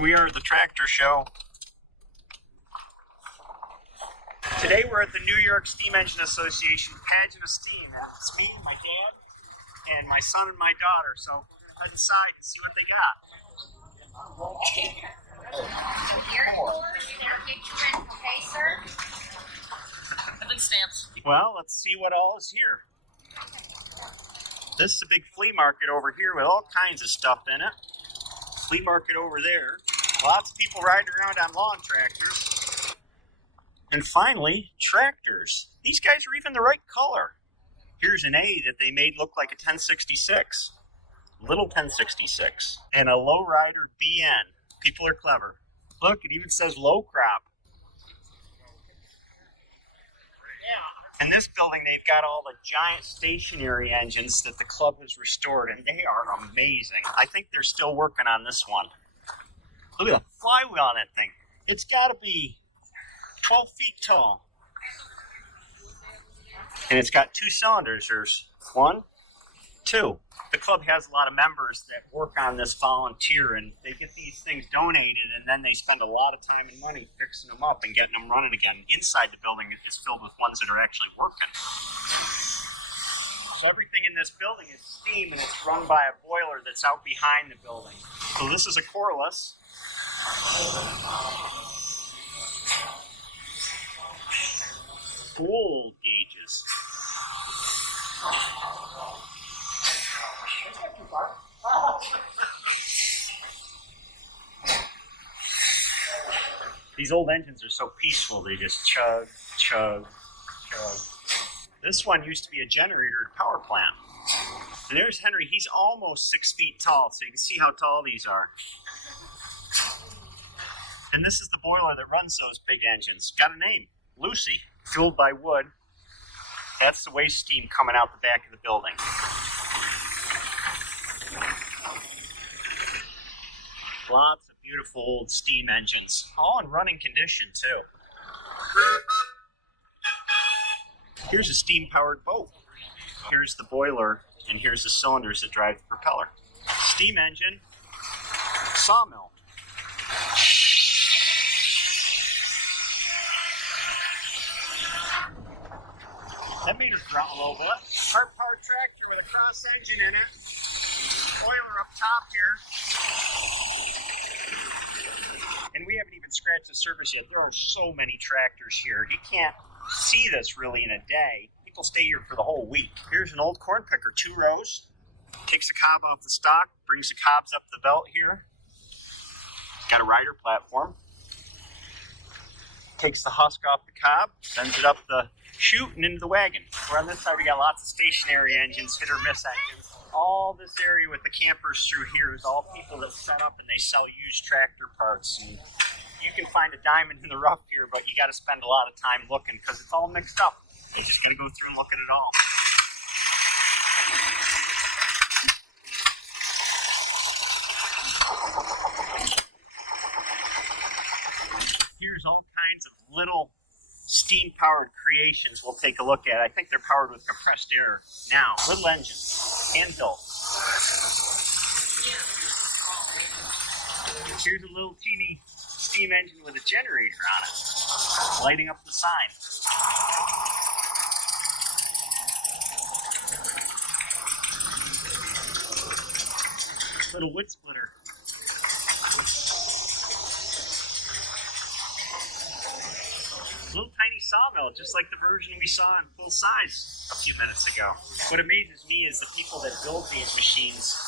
we are at the tractor show. Today we're at the New York Steam Engine Association Pageant of Steam, and it's me, my dad, and my son and my daughter. So we're going to head inside and see what they got. So here's cool if you never get you in, okay, sir? And then stamps. Well, let's see what all is here. This is a big flea market over here with all kinds of stuff in it. Flea market over there. Lots of people riding around on lawn tractors. And finally, tractors. These guys are even the right color. Here's an A that they made look like a 1066. Little 1066. And a lowrider BN. People are clever. Look, it even says low crop. In this building, they've got all the giant stationary engines that the club has restored, and they are amazing. I think they're still working on this one. Look at the flywheel on that thing. It's got to be 12 feet tall. And it's got 2 cylinders. There's 1, 2. The club has a lot of members that work on this volunteer, and they get these things donated, and then they spend a lot of time and money fixing them up and getting them running again. Inside the building is filled with ones that are actually working. So everything in this building is steam, and it's run by a boiler that's out behind the building. So this is a Corliss. Gold gauges. These old engines are so peaceful, they just chug, chug, chug. This one used to be a generator at a power plant. And there's Henry, he's almost 6 feet tall, so you can see how tall these are. And this is the boiler that runs those big engines. Got a name, Lucy, fueled by wood. That's the waste steam coming out the back of the building. Lots of beautiful old steam engines, all in running condition too. Here's a steam-powered boat. Here's the boiler, and here's the cylinders that drive the propeller. Steam engine, sawmill. That made us grunt a little bit. Hard power tractor with a cross engine in it. Boiler up top here. And we haven't even scratched the surface yet. There are so many tractors here. You can't see this really in a day. People stay here for the whole week. Here's an old corn picker, 2 rows. Takes the cob off the stalk, brings the cobs up the belt here. Got a rider platform. Takes the husk off the cob, sends it up the chute and into the wagon. Where on this side we got lots of stationary engines, hit or miss engines. All this area with the campers through here is all people that set up and they sell used tractor parts. And you can find a diamond in the rough here, but you got to spend a lot of time looking because it's all mixed up. You just got to go through and look at it all. Here's all kinds of little steam-powered creations we'll take a look at. I think they're powered with compressed air now. Little engines, handbuilt. Here's a little teeny steam engine with a generator on it, lighting up the sign. Little wood splitter. Little tiny sawmill, just like the version we saw in full size a few minutes ago. What amazes me is the people that build these machines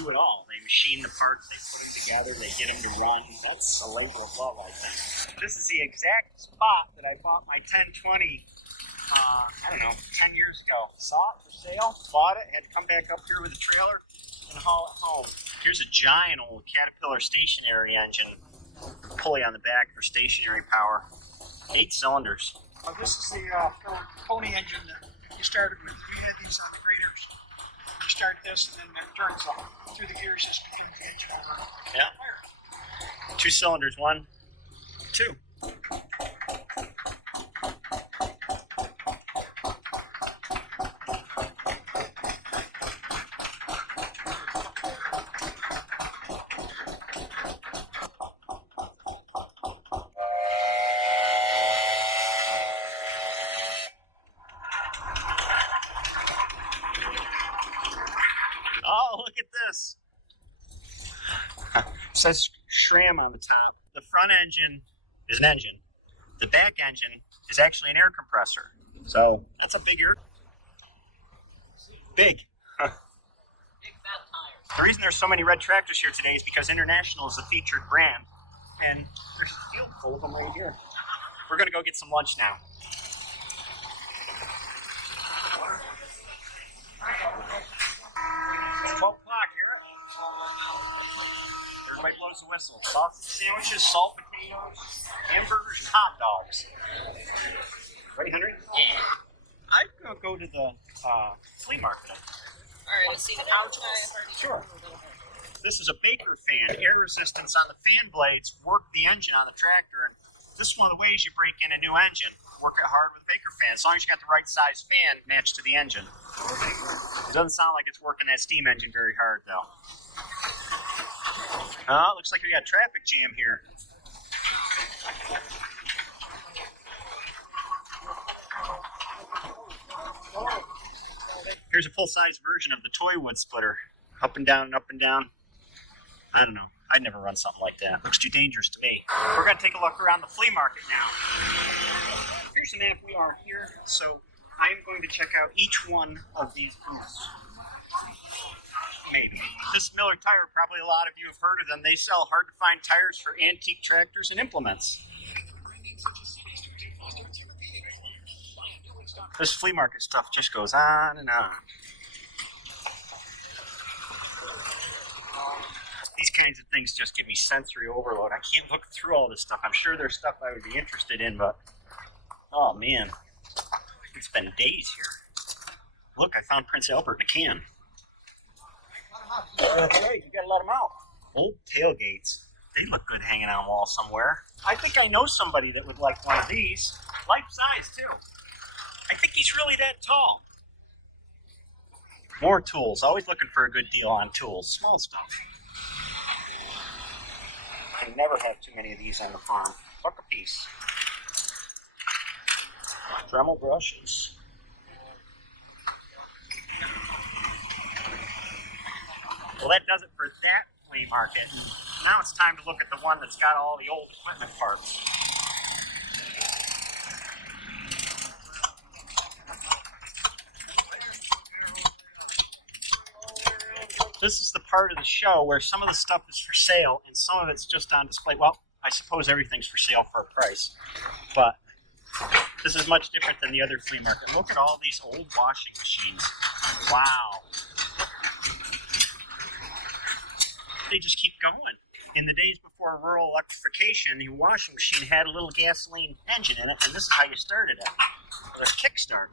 do it all. They machine the parts, they put them together, they get them to run. That's a labor of love, I think. This is the exact spot that I bought my 1020, 10 years ago. Saw it for sale, bought it, had to come back up here with a trailer and haul it home. Here's a giant old Caterpillar stationary engine, pulley on the back for stationary power. 8 cylinders. This is the pony engine that you started with. We had these on the graders. You start this and then it turns up through the gears. This becomes the engine over yeah. fire. 2 cylinders, 1, 2. Oh, look at this. It says SRAM on the top. The front engine is an engine. The back engine is actually an air compressor. So that's a big air. Big. Big fat tires. The reason there's so many red tractors here today is because International is the featured brand. And there's a field full of them right here. We're going to go get some lunch now. It's 12 o'clock here. Everybody blows the whistle. Sausage sandwiches, salt potatoes, hamburgers, and hot dogs. Ready, Henry? Yeah. I'd go to the flea market. Alright, let's see the couch. Sure. This is a Baker fan. Air resistance on the fan blades work the engine on the tractor. And this is one of the ways you break in a new engine. Work it hard with a Baker fan. As long as you got the right size fan matched to the engine. It doesn't sound like it's working that steam engine very hard, though. Oh, looks like we got a traffic jam here. Here's a full-size version of the toy wood splitter. Up and down and up and down. I don't know. I'd never run something like that. Looks too dangerous to me. We're going to take a look around the flea market now. Here's the map. We are here. So I'm going to check out each one of these booths. Maybe. This Miller Tire, probably a lot of you have heard of them. They sell hard-to-find tires for antique tractors and implements. This flea market stuff just goes on and on. These kinds of things just give me sensory overload. I can't look through all this stuff. I'm sure there's stuff I would be interested in, but oh man, it's been days here. Look, I found Prince Albert in a can. Hey, you gotta let them out. Old tailgates. They look good hanging on a wall somewhere. I think I know somebody that would like one of these. Life size, too. I think he's really that tall. More tools. Always looking for a good deal on tools. Small stuff. Can never have too many of these on the farm. Buck a piece. Dremel brushes. Well, that does it for that flea market. Now it's time to look at the one that's got all the old equipment parts. This is the part of the show where some of the stuff is for sale and some of it's just on display. Well, I suppose everything's for sale for a price, but this is much different than the other flea market. Look at all these old washing machines. Wow. They just keep going. In the days before rural electrification, the washing machine had a little gasoline engine in it, and this is how you started it. With a kickstart.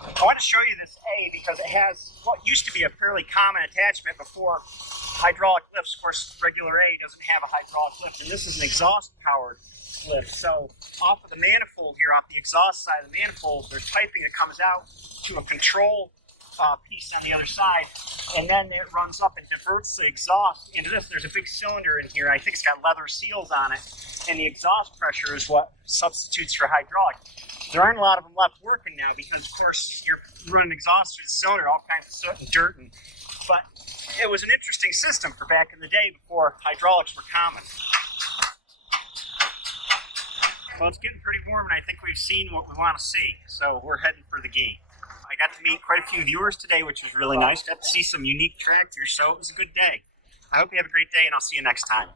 I want to show you this A because it has what used to be a fairly common attachment before hydraulic lifts. Of course, regular A doesn't have a hydraulic lift, and this is an exhaust-powered lift. So off of the manifold here, off the exhaust side of the manifold, there's piping that comes out to a control piece on the other side, and then it runs up and diverts the exhaust into this. There's a big cylinder in here. I think it's got leather seals on it, and the exhaust pressure is what substitutes for hydraulic. There aren't a lot of them left working now because, of course, you're running exhaust through the cylinder, all kinds of soot and dirt. But it was an interesting system for back in the day before hydraulics were common. Well, it's getting pretty warm, and I think we've seen what we want to see, so we're heading for the gate. I got to meet quite a few viewers today, which was really nice. Got to see some unique tractors, so it was a good day. I hope you have a great day, and I'll see you next time.